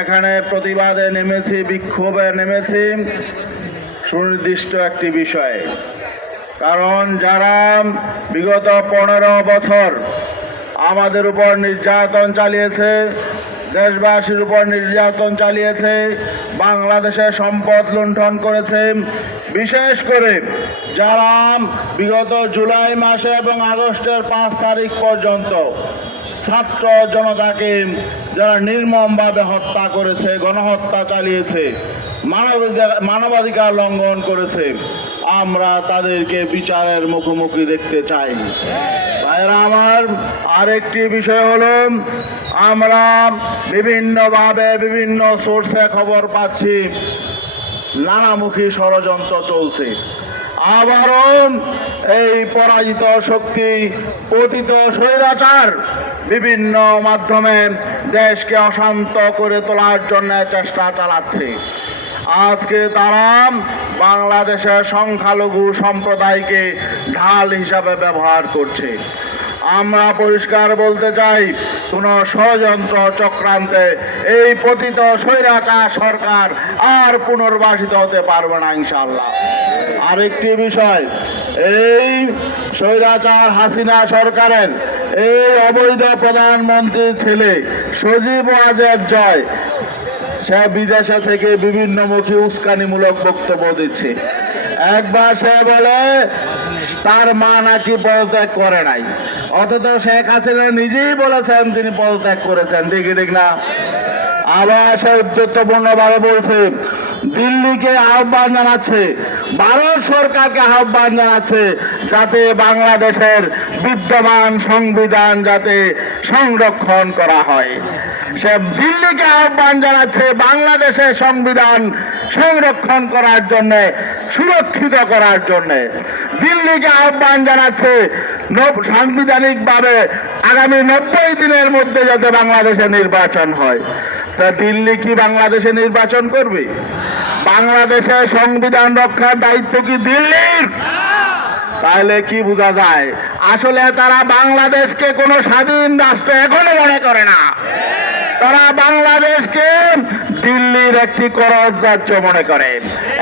এখানে প্রতিবাদে নেমেছি, বিক্ষোভে নেমেছি সুনির্দিষ্ট একটি বিষয়ে। কারণ যারা বিগত 15 বছর আমাদের উপর নির্যাতন চালিয়েছে, দেশবাসীর উপর নির্যাতন চালিয়েছে, বাংলাদেশের সম্পদ লুণ্ঠন করেছে, বিশেষ করে যারা বিগত জুলাই মাসে এবং আগস্টের 5 তারিখ পর্যন্ত ছাত্র জনতাকে যারা নির্মমভাবে হত্যা করেছে, গণহত্যা চালিয়েছে, মানবাধিকার লঙ্ঘন করেছে, আমরা তাদেরকে বিচারের মুখোমুখি দেখতে চাই। ভাইরা আমার, আরেকটি বিষয় হলো, আমরা বিভিন্নভাবে বিভিন্ন সোর্সে খবর পাচ্ছি নানামুখী ষড়যন্ত্র চলছে। আবারও এই পরাজিত শক্তি, পতিত স্বৈরাচার বিভিন্ন মাধ্যমে দেশকে অশান্ত করে তোলার জন্য চেষ্টা চালাচ্ছে। আজকে তারা বাংলাদেশের সংখ্যালঘু সম্প্রদায়কে ঢাল হিসাবে ব্যবহার করছে। আমরা পরিষ্কার বলতে চাই, কোনো ষড়যন্ত্র চক্রান্তে এই পতিত স্বৈরাচার সরকার আর পুনর্বাসিত হতে পারবে না ইনশাআল্লাহ। আরেকটি বিষয়, এই স্বৈরাচার হাসিনা সরকারের এই অবৈধ প্রধানমন্ত্রীর ছেলে সজীব ওয়াজেদ জয়, সে বিদেশে থেকে বিভিন্নমুখী উস্কানিমূলক বক্তব্য দিচ্ছে। একবার সে বলে তার মা নাকি পদত্যাগ করে নাই, অথচ শেখ হাসিনা নিজেই বলেছেন তিনি পদত্যাগ করেছেন। ঠিক না? আবার সে উদ্দেশ্যপূর্ণভাবে বলছে দিল্লিকে আহ্বান জানাচ্ছে, ভারত সরকারকে আহ্বান জানাচ্ছে যাতে বাংলাদেশের বিদ্যমান সংবিধান যাতে সংরক্ষণ করা হয়। সে দিল্লিকে আহ্বান জানাচ্ছে বাংলাদেশের সংবিধান সংরক্ষণ করার জন্য, সুরক্ষিত করার জন্য। দিল্লিকে আহ্বান জানাচ্ছে সাংবিধানিকভাবে আগামী 90 দিনের মধ্যে যাতে বাংলাদেশে নির্বাচন হয়। তা দিল্লি কি বাংলাদেশে নির্বাচন করবে? বাংলাদেশের সংবিধান রক্ষার দায়িত্ব কি দিল্লির? তাহলে কি বোঝা যায়? আসলে তারা বাংলাদেশকে কোনো স্বাধীন রাষ্ট্র এখনো মনে করে না। তারা বাংলাদেশকে দিল্লির একটি করজ রাজ্য মনে করে।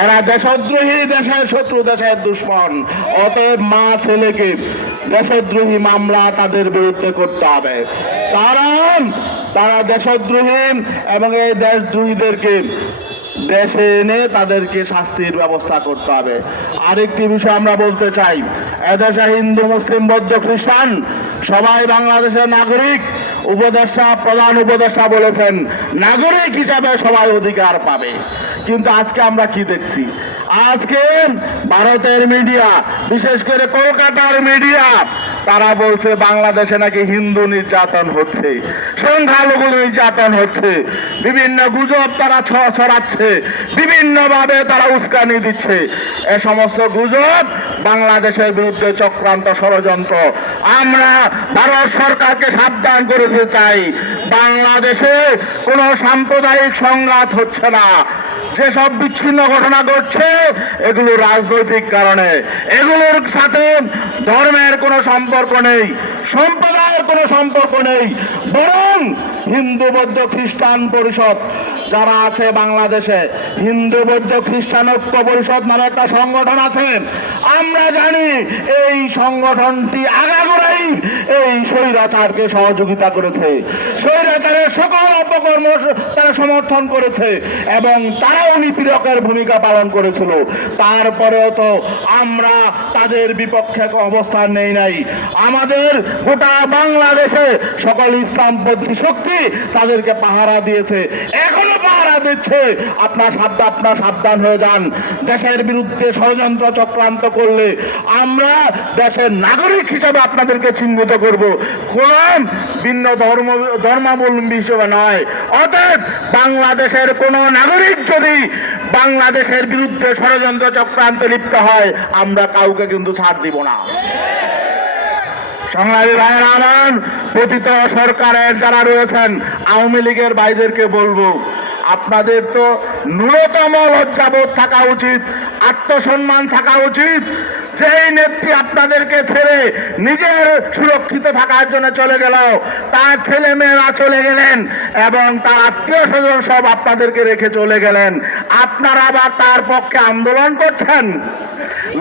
এরা দেশদ্রোহী, দেশের শত্রু, দেশের দুশ্মন। অতএব মা ছেলেকে দেশদ্রোহী মামলা তাদের বিরুদ্ধে করতে হবে। তারা দেশদ্রোহী এবং এই দেশদ্রোহীদেরকে দেশে এনে তাদেরকে শাস্তির ব্যবস্থা করতে হবে। আরেকটি বিষয় আমরা বলতে চাই, এদেশে হিন্দু, মুসলিম, বৌদ্ধ, খ্রিস্টান সবাই বাংলাদেশের নাগরিক। প্রধান উপদেষ্টা বলেছেন নাগরিক হিসাবে সবাই অধিকার পাবে। কিন্তু আজকে আমরা কি দেখছি? আজকে ভারতের মিডিয়া, বিশেষ করে কলকাতার মিডিয়া, তারা বলছে বাংলাদেশে নাকি হিন্দু নির্যাতন হচ্ছে, সংখ্যালঘু নির্যাতন হচ্ছে, বিভিন্ন গুজব তারা ছড়াচ্ছে, বিভিন্নভাবে তারা উস্কানি দিচ্ছে। এ সমস্ত গুজব বাংলাদেশের বিরুদ্ধে চক্রান্ত, ষড়যন্ত্র। আমরা ভারত সরকারকে সাবধান করতে চাই, বাংলাদেশে কোনো সাম্প্রদায়িক সংঘাত হচ্ছে না। যেসব বিচ্ছিন্ন ঘটনা ঘটছে এগুলো রাজনৈতিক কারণে, এগুলোর সাথে ধর্মের কোনো সম্পর্ক নেই, সম্প্রদায়ের কোনো সম্পর্ক নেই। বরং হিন্দু, বৌদ্ধ, খ্রিস্টান পরিষদ যারা আছে বাংলাদেশে, হিন্দু, বৌদ্ধ, খ্রিস্টান ঐক্য পরিষদ নামে একটা সংগঠন আছে। আমরা জানি এই সংগঠনটি আগাগোড়াই এই স্বৈরাচারকে সহযোগিতা করেছে, স্বৈরাচারের সকল অপকর্ম তারা সমর্থন করেছে এবং তারাও নিপীড়কের ভূমিকা পালন করেছিল। তারপরেও তো আমরা তাদের বিপক্ষে অবস্থান নেই নাই। আমাদের গোটা বাংলাদেশে সকল ইসলামপন্থী শক্তি তাদেরকে পাহারা দিয়েছে, এখনো পাহারা দিচ্ছে। আপনার সাবধান হয়ে যান। দেশের বিরুদ্ধে ষড়যন্ত্র চক্রান্ত করলে আমরা দেশের নাগরিক হিসাবে আপনাদেরকে চিহ্নিত করব, কোন ভিন্ন ধর্মাবলম্বী হিসেবে নয়। অতএব বাংলাদেশের কোন নাগরিক যদি বাংলাদেশের বিরুদ্ধে ষড়যন্ত্র চক্রান্তে লিপ্ত হয়, আমরা কাউকে কিন্তু ছাড় দিব না। সংগ্রামী ভাইয়েরা আমার, পতিত সরকারের যারা রয়েছেন, আওয়ামী লীগের ভাইদেরকে বলবো, আপনাদের তো ন্যূনতম লজ্জাবোধ থাকা উচিত, আত্মসম্মান থাকা উচিত যেই নেত্রী আপনাদেরকে ছেড়ে নিজের সুরক্ষিত থাকার জন্য চলে গেল, তার ছেলে মেয়েরা চলে গেলেন এবং তার আত্মীয় স্বজন সব আপনাদেরকে রেখে চলে গেলেন, আপনারা আবার তার পক্ষে আন্দোলন করছেন?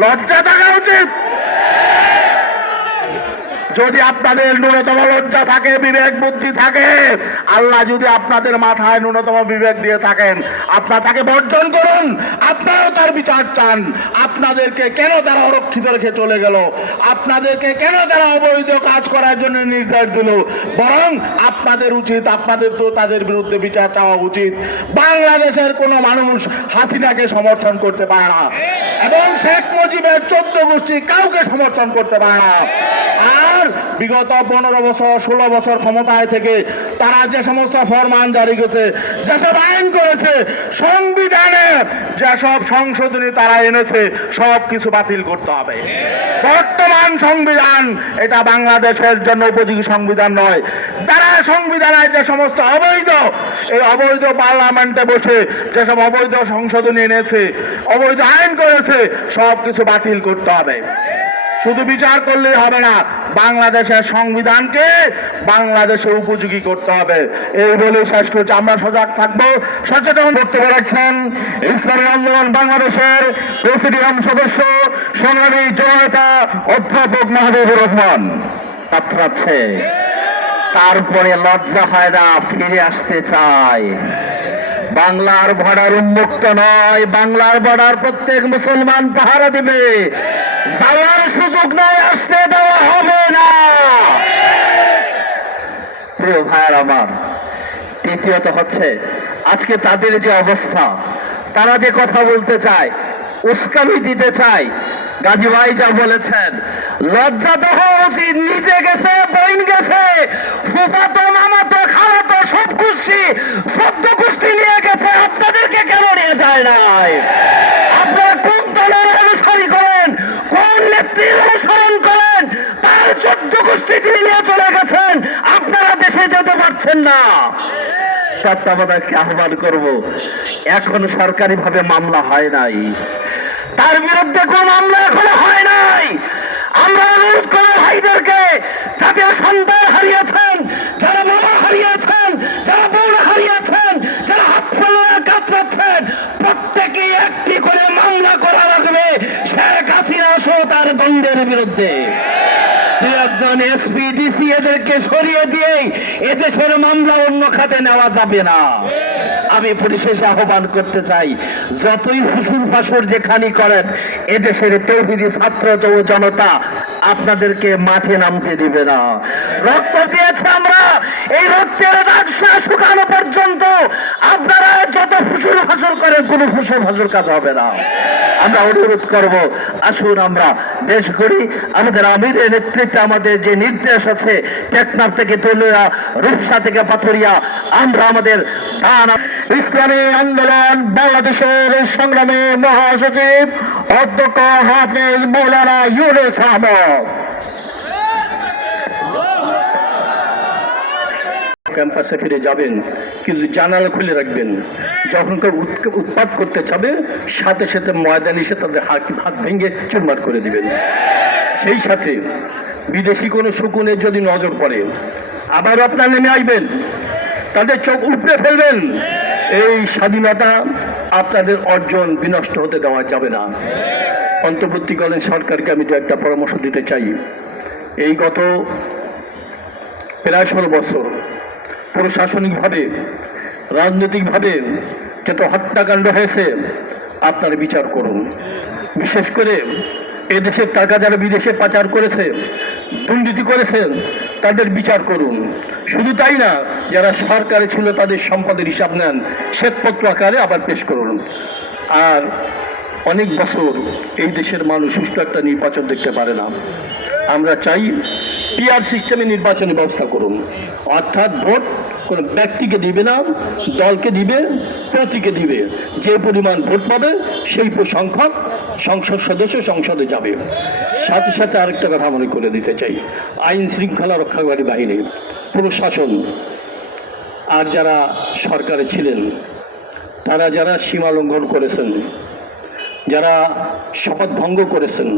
লজ্জা থাকা উচিত। যদি আপনাদের ন্যূনতম লজ্জা থাকে, বিবেক বুদ্ধি থাকে, আল্লাহ যদি আপনাদের মাথায় ন্যূনতম বিবেক দিয়ে থাকেন, আপনারা তাকে বর্জন করুন। আপনারাও তার বিচার চান। আপনাদেরকে কেন তারা অরক্ষিত রেখে চলে গেল? আপনাদেরকে কেন তারা অবৈধ কাজ করার জন্য নির্দেশ দিল? বরং আপনাদের উচিত, আপনাদের তো তাদের বিরুদ্ধে বিচার চাওয়া উচিত। বাংলাদেশের কোনো মানুষ হাসিনাকে সমর্থন করতে পারে না এবং শেখ মুজিবের 14 গোষ্ঠী কাউকে সমর্থন করতে পারে না। আর বিগত 15 বছর 16 বছর ক্ষমতায় থেকে তারা যে সমস্ত ফরমান জারি করেছে, যেসব আইন করেছে, সংবিধানে যেসব সংশোধনী তারা এনেছে, সব কিছু বাতিল করতে হবে। বর্তমান সংবিধান এটা বাংলাদেশের জন্য উপযোগী সংবিধান নয়। তারা সংবিধানে যে সমস্ত অবৈধ, এই অবৈধ পার্লামেন্টে বসে যেসব অবৈধ সংশোধনী এনেছে, অবৈধ আইন করেছে, সব কিছু বাতিল করতে হবে। শুধু বিচার করলেই হবে না, বাংলাদেশের সংবিধানকে বাংলাদেশের উপযোগী করতে হবে। এই বলে শেষ করছি। আমরা সজাগ থাকবো, সচেতন করতে পেরেছেন ইসলামী আন্দোলন বাংলাদেশের প্রেসিডিয়াম সদস্য সংগ্রামী জননেতা অধ্যাপক মাহবুবুর রহমান। কাতরাচ্ছে, তারপরে লজ্জা হয় না, ফিরে আসতে চায়। বাংলার বর্ডার উন্মুক্ত নয়, বাংলার বর্ডার প্রত্যেক মুসলমান পাহারা দিবে। যাওয়ার সুযোগ নাই, আসতে দেওয়া হবে না। প্রিয় ভাইয়ের আমার, তৃতীয়ত হচ্ছে আজকে তাদের যে অবস্থা, তারা যে কথা বলতে চায়, উস্কানি দিতে চায়, গাজী ভাই যা বলেছেন, লজ্জা তো হওয়া উচিত। নিজে গেছে, বইন গেছে, ফুফাতো মামাতো খালাতো সব গোষ্ঠী 14 গোষ্ঠী নিয়ে গেছে, আপনাদেরকে কেন নিয়ে যায় নাই? আপনারা কোন দলের অনুসারী করেন, কোন নেত্রীর অনুসরণ করেন? তার 14 গোষ্ঠী তিনি নিয়ে চলে গেছেন, আপনারা দেশে যেতে পারছেন না। তত্ত্বাবধায়ককে আহ্বান করব, এখন সরকারিভাবে মামলা হয় নাই, তার বিরুদ্ধে কোন মামলা এখনো হয় নাই। আমরা অনুরোধ করব ভাইদেরকে, যাতে সন্তান হারিয়েছেন, যারা মামা হারিয়েছেন, যারা বউরা হারিয়েছেন, যারা হাত ফেলে কাতরাচ্ছেন, প্রত্যেকেই একটি করে মামলা করা লাগবে শেখ হাসিনা সহ তার দণ্ডের বিরুদ্ধে। একজন এসপি ডিসি এদেরকে সরিয়ে দিয়ে এদেশের মামলা অন্য খাতে নেওয়া যাবে না। আমি পরিশেষে আহ্বান করতে চাই, যতই ফুসুর ফাসুর যেখানি করেন, এদেশের তৌহিদি ছাত্র জনতা আপনাদেরকে মাঠে নামতে দিবে না। রক্ত দিয়েছে আমরা, এই রক্তের রাজসা শুকানো পর্যন্ত আপনারা যত ফুসুর ফাসুর করেন, কোনো ফুসুর ফাসুর কাজ হবে না। আমরা অনুরোধ করব, আসুন আমরা দেশ গড়ি। আমাদের আমিরের নেতৃত্বে আমাদের যে নির্দেশ আছে, টেকনাফ থেকে তলুয়া, রূপসা থেকে পাথরিয়া, আমরা আমাদের ইসলামী আন্দোলন বাংলাদেশের সংগ্রামী মহাসচিব অধ্যক্ষ হাফেজ মৌলানা ইউনুস আহমদ। ক্যাম্পাসে ফিরে যাবেন, কিন্তু জানালা খুলে রাখবেন। যখন কেউ উৎপাত করতে চাবে, সাথে সাথে ময়দানে এসে তাদের হাত ভেঙে চুরমার করে দিবেন। সেই সাথে বিদেশি কোনো শকুনের যদি নজর পড়ে, আবার আপনারা নেমে আসবেন, তাদের চোখ উপড়ে ফেলবেন। এই স্বাধীনতা আপনাদের অর্জন বিনষ্ট হতে দেওয়া যাবে না। অন্তর্বর্তীকালীন সরকারকে আমি একটা পরামর্শ দিতে চাই। এই গত প্রায় 16 বছর প্রশাসনিকভাবে, রাজনৈতিকভাবে যত হত্যাকাণ্ড হয়েছে, আপনারা বিচার করুন। বিশেষ করে এদেশের টাকা যারা বিদেশে পাচার করেছে, দুর্নীতি করেছে, তাদের বিচার করুন। শুধু তাই না, যারা সরকারে ছিল তাদের সম্পদের হিসাব নেন, শ্বেতপত্র আকারে আবার পেশ করুন। আর অনেক বছর এই দেশের মানুষ সুষ্ঠু একটা নির্বাচন দেখতে পারে না। আমরা চাই পিআর সিস্টেমে নির্বাচনের ব্যবস্থা করুন, অর্থাৎ ভোট কোনো ব্যক্তিকে দিবে না, দলকে দিবে, প্রতীকে দিবে। যে পরিমাণ ভোট পাবে সেই সংখ্যক সংসদ সদস্য সংসদে যাবে। সাথে সাথে আরেকটা কথা মনে করে দিতে চাই, আইন শৃঙ্খলা রক্ষাকারী বাহিনী, প্রশাসন আর যারা সরকারে ছিলেন, তারা যারা সীমা লঙ্ঘন করেছেন, যারা শপথ ভঙ্গ করেছেন,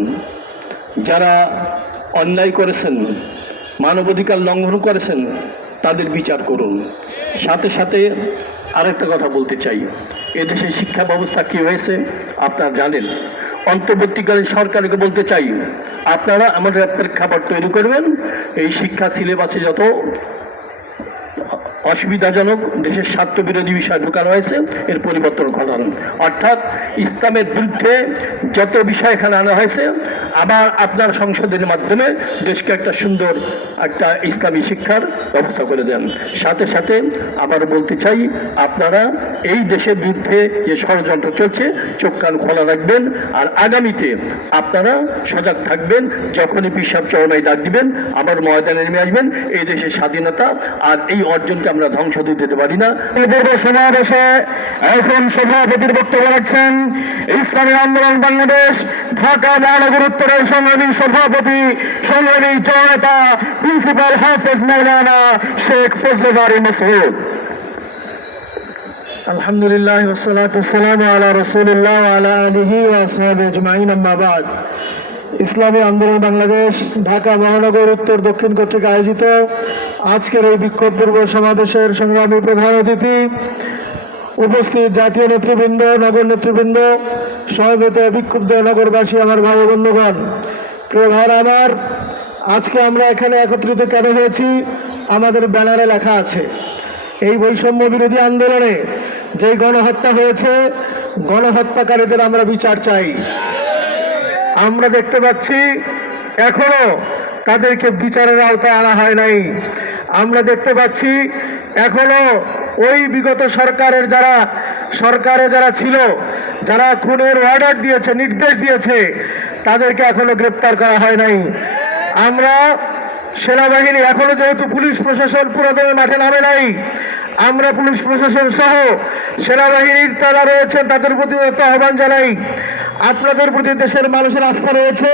যারা অন্যায় করেছেন, মানবাধিকার লঙ্ঘন করেছেন, তাদের বিচার করুন। সাথে সাথে আরেকটা কথা বলতে চাই, এদেশে শিক্ষা ব্যবস্থা কী হয়েছে আপনারা জানেন। অন্তর্বর্তীকালীন সরকারকে বলতে চাই, আপনারা আমাদের প্রেক্ষাপট তৈরি করবেন, এই শিক্ষা সিলেবাসে যত অসুবিধাজনক দেশের স্বার্থবিরোধী বিষয় ঢোকানো হয়েছে এর পরিবর্তন ঘটান। অর্থাৎ ইসলামের বিরুদ্ধে যত বিষয় এখানে আনা হয়েছে আবার আপনার সংসদের মাধ্যমে দেশকে একটা সুন্দর একটা ইসলামী শিক্ষার ব্যবস্থা করে দেন। সাথে সাথে আবার বলতে চাই, আপনারা এই দেশের বিরুদ্ধে যে ষড়যন্ত্র চলছে চোখ কান খোলা রাখবেন, আর আগামীতে আপনারা সজাগ থাকবেন। যখনই পিসাব চরমাই ডাক দিবেন আবার ময়দানে নেমে আসবেন। এই দেশের স্বাধীনতা আর এই অর্জনকে আমরা ধ্বংস দিতে পারি না। পূর্ব সমাবেশে এখন সভাপতির বক্তব্য রাখছেন ইসলামী আন্দোলন বাংলাদেশ ঢাকা মহানগর উত্তরের সংগ্রামী সভাপতি, সংগ্রামী জননেতা, প্রিন্সিপাল হাফেজ মাওলানা শেখ ফজলে বারী মাসউদ। আলহামদুলিল্লাহ ওয়াসসালাতু ওয়াসসালামু আলা রাসূলিল্লাহ ওয়া আলা আলিহি ওয়া আসহাবিহি আজমাইন, আম্মা বাদ। ইসলামী আন্দোলন বাংলাদেশ ঢাকা মহানগর উত্তর দক্ষিণ কর্তৃক আয়োজিত আজকের এই বিক্ষোভ পূর্ব সমাবেশের সংগ্রামী প্রধান অতিথি, উপস্থিত জাতীয় নেতৃবৃন্দ, নগর নেতৃবৃন্দ, সমবেত বিক্ষুব্ধ নগরবাসী, আমার ভাই বন্ধুগণ, প্রিয় ভাইরা আমার, আজকে আমরা এখানে একত্রিত কেন হয়েছি? আমাদের ব্যানারে লেখা আছে, এই বৈষম্য বিরোধী আন্দোলনে যেই গণহত্যা হয়েছে, গণহত্যাকারীদের আমরা বিচার চাই। আমরা দেখতে পাচ্ছি এখনো তাদেরকে বিচারের আওতায় আনা হয় নাই। আমরা দেখতে পাচ্ছি এখনো ওই বিগত সরকারে যারা ছিল, যারা খুনের অর্ডার দিয়েছে, নির্দেশ দিয়েছে, তাদেরকে এখনো গ্রেপ্তার করা হয় নাই। আমরা সেনাবাহিনী এখনো, যেহেতু পুলিশ প্রশাসন পুরোদমে মাঠে নামে নাই, আমরা পুলিশ প্রশাসন সহ সেনাবাহিনীর তারা রয়েছেন, তাদের প্রতি একটা আহ্বান জানাই। আপনাদের প্রতি দেশের মানুষের আস্থা রয়েছে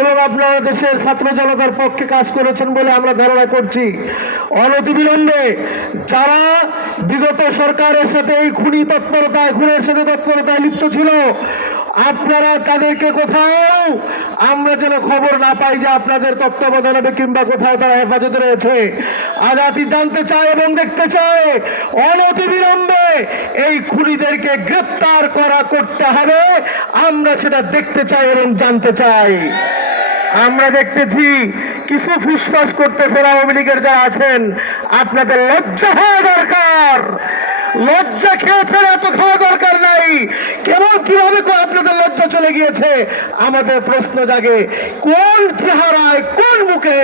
এবং আপনারা দেশের ছাত্র জনতার পক্ষে কাজ করেছেন বলে আমরা ধারণা করছি। অনতিবিলম্বে যারা বিগত সরকারের সাথে এই খুনের সাথে তৎপরতায় লিপ্ত ছিল, আপনারা তাদেরকে কোথাও আমরা যেন খবর না পাই যে আপনাদের তত্ত্বাবধানে কিংবা কোথাও তারা হেফাজতে রয়েছে। আজাতি জানতে চায় এবং দেখতে চায় অনতিবিলম্বে এই খুনিদেরকে গ্রেপ্তার করতে হবে। আমরা সেটা দেখতে চাই এবং জানতে চাই। আমরা দেখতেছি কিছু ফুসফাস করতেছে আওয়ামী লীগের যারা আছেন, আপনাদের লজ্জা হওয়া দরকার। লজ্জা খেয়েছেন, এত খাওয়া দরকার নাই। কিভাবে আপনাদের লজ্জা চলে গিয়েছে? আমাদের প্রশ্ন জাগে, কোন চেহারায়, কোন মুখে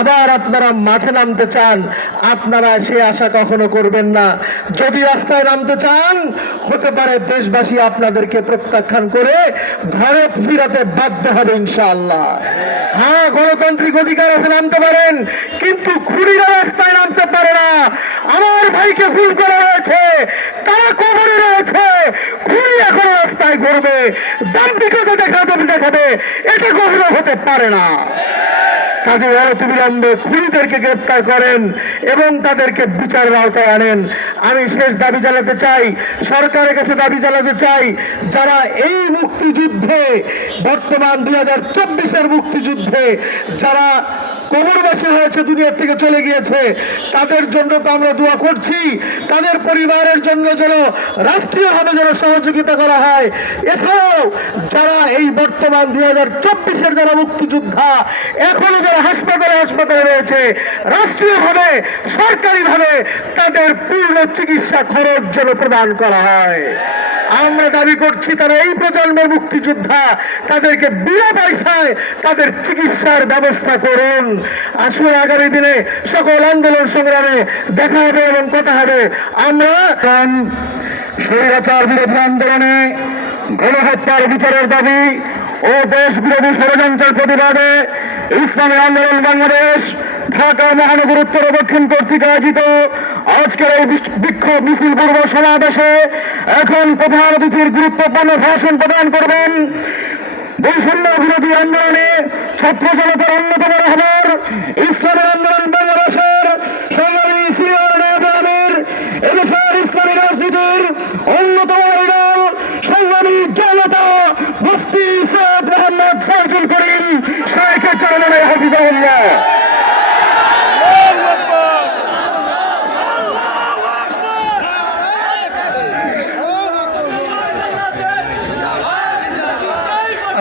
আবার আপনারা মাঠে নামতে চান? আপনারা সে আশা কখনো করবেন না। যদি রাস্তায় নামতে চান, হতে পারে দেশবাসী আপনাদেরকে প্রত্যাখ্যান করে ঘরে ফিরাতে বাধ্য হবে ইনশাআল্লাহ। হ্যাঁ, গণতান্ত্রিক অধিকার আছে, নামতে পারেন, কিন্তু খুনিরা রাস্তায় নামতে পারে না। আমার ভাইকে খুন করা হয়েছে, তারা কবরে রয়েছে, খুনি এখন রাস্তায় ঘুরবে, দাম্ভিকতা দেখাবে, এটা কখনো হতে পারে না। কাজে অনতিবিলম্বে খুনিদেরকে গ্রেপ্তার করেন এবং তাদেরকে বিচারের আওতায় আনেন। আমি শেষ দাবি জানাতে চাই, সরকারের কাছে দাবি জানাতে চাই, যারা এই মুক্তিযুদ্ধে, বর্তমান 2024-এর মুক্তিযুদ্ধে যারা কবরবাসী হয়েছে, দুনিয়ার থেকে চলে গিয়েছে, তাদের জন্য তো আমরা দোয়া করছি। তাদের পরিবারের জন্য যেন রাষ্ট্রীয়ভাবে যেন সহযোগিতা করা হয়। এছাড়াও যারা এই বর্তমান 2024-এর যারা মুক্তিযোদ্ধা এখনো যারা হাসপাতালে রয়েছে, রাষ্ট্রীয়ভাবে, সরকারিভাবে তাদের পূর্ণ চিকিৎসা খরচ যেন প্রদান করা হয়। আমরা দাবি করছি তারা এই প্রজন্মের মুক্তিযোদ্ধা, তাদেরকে বিনা পয়সায় তাদের চিকিৎসার ব্যবস্থা করুন। আসুন আগামী দিনে সকল আন্দোলন সংগ্রামে দেখা হবে এবং কথা হবে। আমরা স্বৈরাচার বিরোধী আন্দোলনে, গণহত্যার বিচারের দাবি ও দেশ বিরোধী ষড়যন্ত্রের প্রতিবাদে ইসলামী আন্দোলন বাংলাদেশ ঢাকা মহানগর উত্তর ও দক্ষিণ কর্তৃক আয়োজিত আজকের এই বিক্ষোভ মিছিল পূর্ব সমাবেশে এখন প্রধান অতিথির গুরুত্বপূর্ণ ভাষণ প্রদান করবেন বৈষম্য বিরোধী আন্দোলনে ছাত্র জনতার অন্যতম রহমান, ইসলামী আন্দোলন বাংলাদেশের সংগ্রামী সিনিয়র নেতা আমির, এদেশের ইসলামী রাজনীতির অন্যতম আইডল, সংগ্রামী জনতা মুফতি সৈয়দ মোহাম্মদ ফয়জুল করিম হাফিজাহুল্লাহ।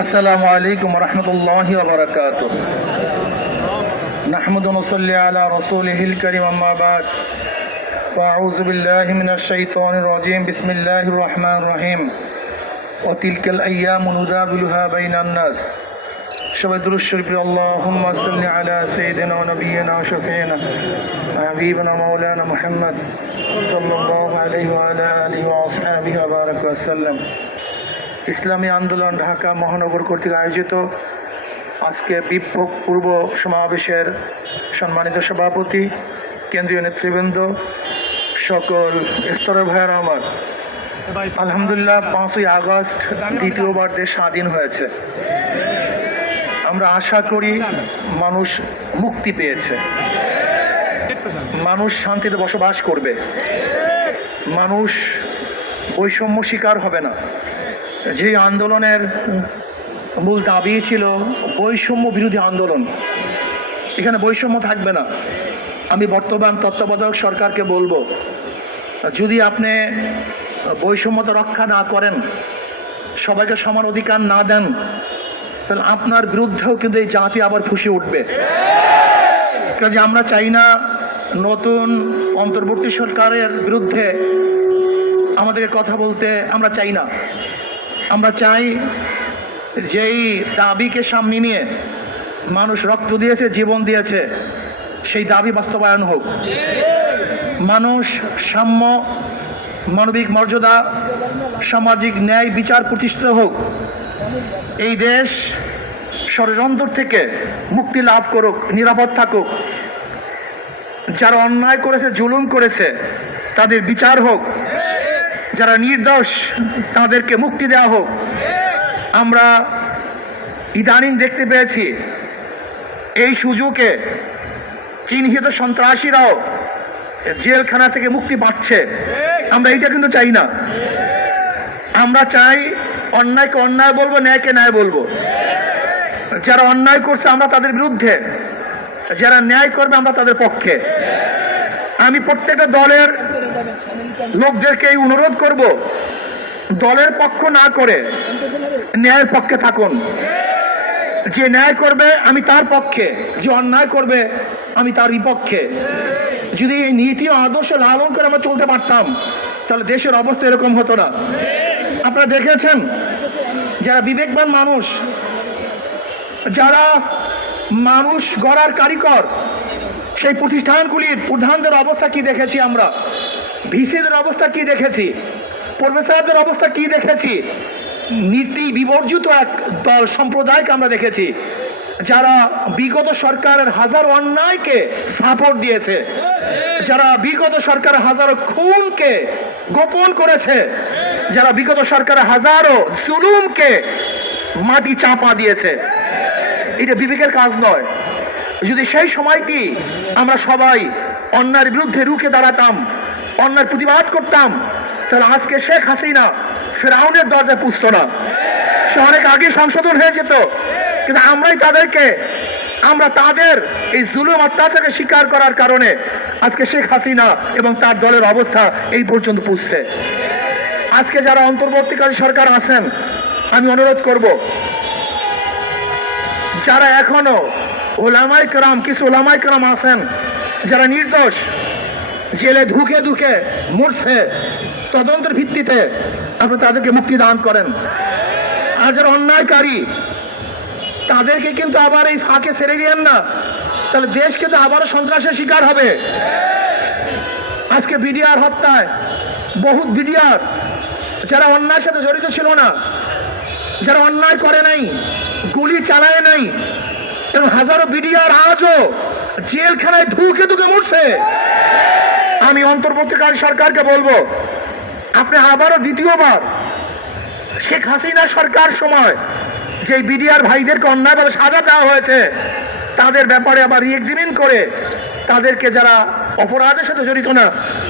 আসসালামু আলাইকুম রহমতুল্লাহি ওয়া বারাকাতুহু। নাহমাদু ওয়া নুসাল্লি আলা রাসূলিহিল কারীম, আম্মা বাদ। ফাআউযু বিল্লাহি মিনাশ শাইতানির রাজীম। বিসমিল্লাহির রহমানির রহিম। ওয়া তিলকাল আইয়ামু নুদাবিলুহা বাইনান নাস। সবাই দুরূদ শরীফ পড়ি। আল্লাহুম্মা সাল্লি আলা সাইয়্যিদিনা ওয়া নাবিয়িনা ওয়া শাফিঈনা ওয়া হাবিবিনা মাওলানা মুহাম্মদ সাল্লাল্লাহু আলাইহি ওয়া আলা আলিহি ওয়া আসহাবিহি ওয়া বারাকা ওয়া সাল্লাম। ইসলামী আন্দোলন ঢাকা মহানগর কর্তৃক আয়োজিত আজকে বিক্ষোভ পূর্ব সমাবেশের সম্মানিত সভাপতি, কেন্দ্রীয় নেতৃবৃন্দ, সকল স্তরের ভাইয়েরা আমার, আলহামদুলিল্লাহ 5ই আগস্ট দ্বিতীয়বার দেশ স্বাধীন হয়েছে। আমরা আশা করি মানুষ মুক্তি পেয়েছে, মানুষ শান্তিতে বসবাস করবে, মানুষ বৈষম্য শিকার হবে না। যে আন্দোলনের মূল দাবি ছিল বৈষম্য বিরোধী আন্দোলন, এখানে বৈষম্য থাকবে না। আমি বর্তমান তত্ত্বাবধায়ক সরকারকে বলবো, যদি আপনি বৈষম্যতা রক্ষা না করেন, সবাইকে সমান অধিকার না দেন, তাহলে আপনার বিরুদ্ধেও কিন্তু এই জাতি আবার ফুঁসে উঠবে। কাজে আমরা চাই না নতুন অন্তর্বর্তী সরকারের বিরুদ্ধে আমাদেরকে কথা বলতে আমরা চাই না। আমরা চাই যেই দাবিকে সামনে নিয়ে মানুষ রক্ত দিয়েছে, জীবন দিয়েছে, সেই দাবি বাস্তবায়ন হোক। মানুষ সাম্য, মানবিক মর্যাদা, সামাজিক ন্যায় বিচার প্রতিষ্ঠিত হোক। এই দেশ ষড়যন্ত্র থেকে মুক্তি লাভ করুক, নিরাপদ থাকুক। যারা অন্যায় করেছে, জুলুম করেছে, তাদের বিচার হোক। যারা নির্দোষ তাদেরকে মুক্তি দেওয়া হোক। আমরা ইদানিং দেখতে পেয়েছি এই সুযোগে চিহ্নিত সন্ত্রাসীরাও জেলখানা থেকে মুক্তি পাচ্ছে। আমরা এইটা কিন্তু চাই না। আমরা চাই অন্যায়কে অন্যায় বলবো, ন্যায়কে ন্যায় বলবো। যারা অন্যায় করছে আমরা তাদের বিরুদ্ধে, যারা ন্যায় করবে আমরা তাদের পক্ষে। আমি প্রত্যেকটা দলের লোকদেরকে এই অনুরোধ করব, দলের পক্ষ না করে ন্যায়ের পক্ষে থাকুন। যে ন্যায় করবে আমি তার পক্ষে, যে অন্যায় করবে আমি তার বিপক্ষে। যদি এই নীতি ও আদর্শ লালন করে আমরা চলতে পারতাম, তাহলে দেশের অবস্থা এরকম হতো না। আপনারা দেখেছেন যারা বিবেকবান মানুষ, যারা মানুষ গড়ার কারিগর, সেই প্রতিষ্ঠানগুলির প্রধানদের অবস্থা কি দেখেছি আমরা, ভিসিদের অবস্থা কি দেখেছি, প্রফেসরদের অবস্থা কি দেখেছি। নীতি বিবর্জিত এক দল সম্প্রদায়কে আমরা দেখেছি, যারা বিগত সরকারের হাজারো অন্যায়কে সাপোর্ট দিয়েছে, যারা বিগত সরকারের হাজারো খুনকে গোপন করেছে, যারা বিগত সরকারের হাজারো জুলুমকে মাটি চাপা দিয়েছে। এটা বিবেকের কাজ নয়। যদি সেই সময়টি আমরা সবাই অন্যায়ের বিরুদ্ধে রুখে দাঁড়াতাম, অন্যায়ের প্রতিবাদ করতাম, তাহলে আজকে শেখ হাসিনা ফেরাউনের দরজায় পুষত না। সে অনেক আগে সংশোধন হয়ে যেত। কিন্তু আমরা তাদের এই জুলুম অত্যাচারকে স্বীকার করার কারণে আজকে শেখ হাসিনা এবং তার দলের অবস্থা এই পর্যন্ত পুষছে। আজকে যারা অন্তর্বর্তীকালীন সরকার আছেন, আমি অনুরোধ করব, যারা এখনো ওলামায়ে কেরাম, কিছু ওলামায়ে কেরাম আছেন যারা নির্দোষ, জেলে ধুকে ধুকে মরছে, তদন্তের ভিত্তিতে আপনি তাদেরকে মুক্তি দান করেন। আর যারা অন্যায়কারী তাদেরকে কিন্তু আবার এই ফাঁকে ছেড়ে দিয়েন না, তাহলে দেশ কিন্তু আবারও সন্ত্রাসের শিকার হবে। আজকে বিডিআর হত্যায় বহুত বিডিআর যারা অন্যায়ের সাথে জড়িত ছিল না, যারা অন্যায় করে নাই, গুলি চালায় নাই, এবং হাজারো বিডিআর আজও জেলখানায় ধুকে ধুকে মরছে। আমি অন্তর্বর্তীকালীন সরকারকে বলবো, আপনি আবারও দ্বিতীয়বার শেখ হাসিনা সরকার সময় যে বিডিআর ভাইদেরকে অন্যায়ভাবে সাজা দেওয়া হয়েছে, তাদের ব্যাপারে আবার রিএক্সামিন করে তাদেরকে, যারা অপরাধের সাথে জড়িত না,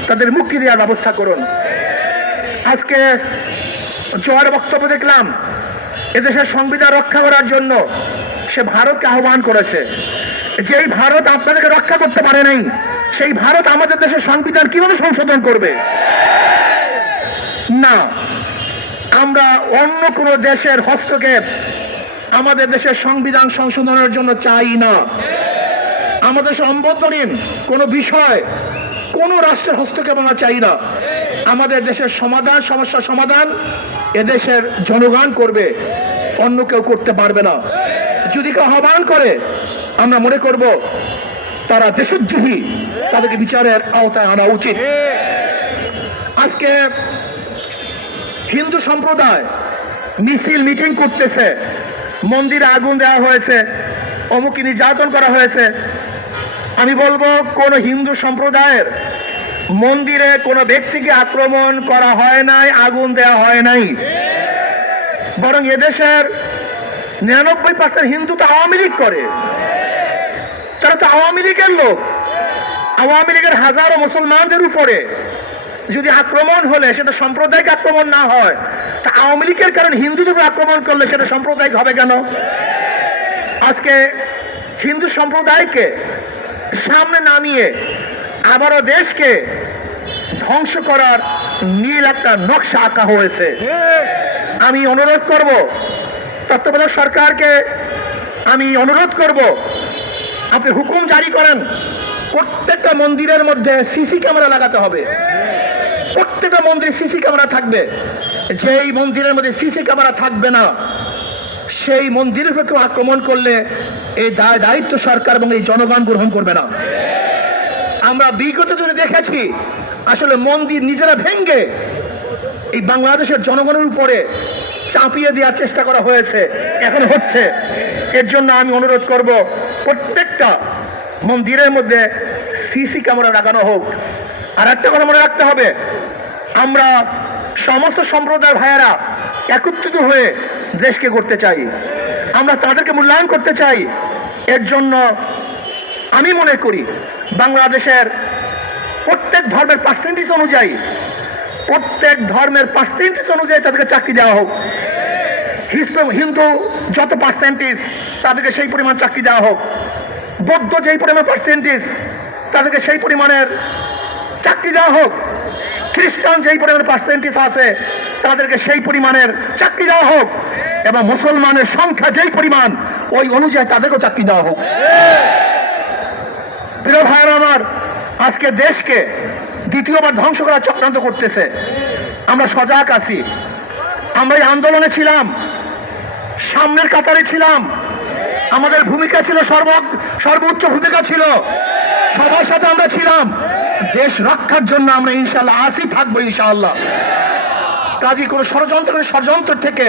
তাদের মুক্তি দেওয়ার ব্যবস্থা করুন। আজকে জয়ের বক্তব্য দেখলাম, এদেশের সংবিধান রক্ষা করার জন্য সে ভারতকে আহ্বান করেছে। যেই ভারত আপনাদেরকে রক্ষা করতে পারে নাই, সেই ভারত আমাদের দেশের সংবিধান কিভাবে সংশোধন করবে? না, আমরা অন্য কোনো দেশের হস্তক্ষেপ আমাদের দেশের সংবিধান সংশোধনের জন্য চাই না। আমাদের অভ্যন্তরীণ কোনো বিষয় কোনো রাষ্ট্রের হস্তক্ষেপ আমরা চাই না। আমাদের দেশের সমস্যার সমাধান এদেশের জনগণ করবে, অন্য কেউ করতে পারবে না। যদি কেউ আহ্বান করে, আমরা মনে করব তারা দেশদ্রোহী, তাদেরকে বিচারের আওতায় আনা উচিত। আজকে হিন্দু সম্প্রদায় মিছিল মিটিং করতেছে, মন্দিরে আগুন দেওয়া হয়েছে, অমুকি নির্যাতন করা হয়েছে। আমি বলবো কোন হিন্দু সম্প্রদায়ের মন্দিরে কোনো ব্যক্তিকে আক্রমণ করা হয় নাই, আগুন দেওয়া হয় নাই। বরং এদেশের 99% হিন্দু তো আওয়ামী লীগ করে, তারা তো আওয়ামী লীগের লোক। আওয়ামী লীগের হাজারো মুসলমানদের উপরে যদি আক্রমণ হলে সেটা সাম্প্রদায়িক আক্রমণ না হয়, তা আওয়ামী লীগের কারণে হিন্দুদের উপর আক্রমণ করলে সেটা সাম্প্রদায়িক হবে কেন? আজকে হিন্দু সম্প্রদায়কে সামনে নামিয়ে আবারও দেশকে ধ্বংস করার নীল একটা নকশা আঁকা হয়েছে। আমি অনুরোধ করব তত্ত্বাবধায়ক সরকারকে, আমি অনুরোধ করব আপনি হুকুম জারি করেন, প্রত্যেকটা মন্দিরের মধ্যে সিসি ক্যামেরা লাগাতে হবে। প্রত্যেকটা মন্দিরে সিসি ক্যামেরা থাকবে। যেই মন্দিরের মধ্যে সিসি ক্যামেরা থাকবে না, সেই মন্দিরের উপর কেউ আক্রমণ করলে এই দায়িত্ব সরকার এবং এই জনগণ গ্রহণ করবে না। আমরা বিগত দিনে দেখেছি আসলে মন্দির নিজেরা ভেঙ্গে এই বাংলাদেশের জনগণের উপরে চাপিয়ে দেওয়ার চেষ্টা করা হয়েছে, এখন হচ্ছে। এর জন্য আমি অনুরোধ করব প্রত্যেকটা মন্দিরের মধ্যে সিসি ক্যামেরা লাগানো হোক। আর একটা কথা মনে রাখতে হবে, আমরা সমস্ত সম্প্রদায়ের ভাইয়েরা একত্রিত হয়ে দেশকে গড়তে চাই, আমরা তাদেরকে মূল্যায়ন করতে চাই। এর জন্য আমি মনে করি বাংলাদেশের প্রত্যেক ধর্মের পার্সেন্টেজ অনুযায়ী, তাদেরকে চাকরি দেওয়া হোক। হিন্দু যত পার্সেন্টেজ তাদেরকে সেই পরিমাণ চাকরি দেওয়া হোক। বৌদ্ধ যেই পরিমাণ পার্সেন্টেজ তাদেরকে সেই পরিমাণের চাকরি দেওয়া হোক। খ্রিস্টান যেই পরিমাণ পার্সেন্টেজ আছে তাদেরকে সেই পরিমাণের চাকরি দেওয়া হোক। এবং মুসলমানের সংখ্যা যেই পরিমাণ ওই অনুযায়ী তাদেরকেও চাকরি দেওয়া হোক। প্রিয় ভাইয়েরা আমার, আজকে দেশকে দ্বিতীয়বার ধ্বংস করার চক্রান্ত করতেছে। আমরা সজাগ আছি, আমরা এই আন্দোলনে ছিলাম, সামনের কাতারে ছিলাম, আমাদের ভূমিকা ছিল সর্বোচ্চ ভূমিকা ছিল, সবার সাথে আমরা ছিলাম। দেশ রক্ষার জন্য আমরা ইনশাআল্লাহ আসি, থাকবো ইনশাআল্লাহ। কাজী কোনো ষড়যন্ত্র থেকে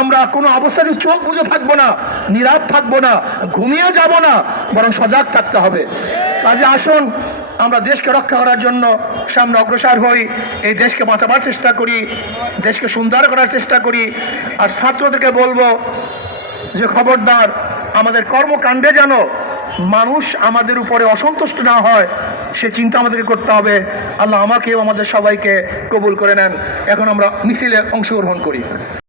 আমরা কোনো অবস্থায় চোখ বুঝে থাকবো না, নীরব থাকবো না, ঘুমিয়ে যাব না, বরং সজাগ থাকতে হবে। কাজে আসুন আমরা দেশকে রক্ষা করার জন্য সামনে অগ্রসর হই, এই দেশকে বাঁচাবার চেষ্টা করি, দেশকে সুন্দর করার চেষ্টা করি। আর ছাত্রদেরকে বলবো যে খবরদার, আমাদের কর্মকাণ্ডে যেন মানুষ আমাদের উপরে অসন্তুষ্ট না হয়, সে চিন্তা আমাদেরকে করতে হবে। আল্লাহ আমাকেও আমাদের সবাইকে কবুল করে নেন। এখন আমরা মিছিলে অংশগ্রহণ করি।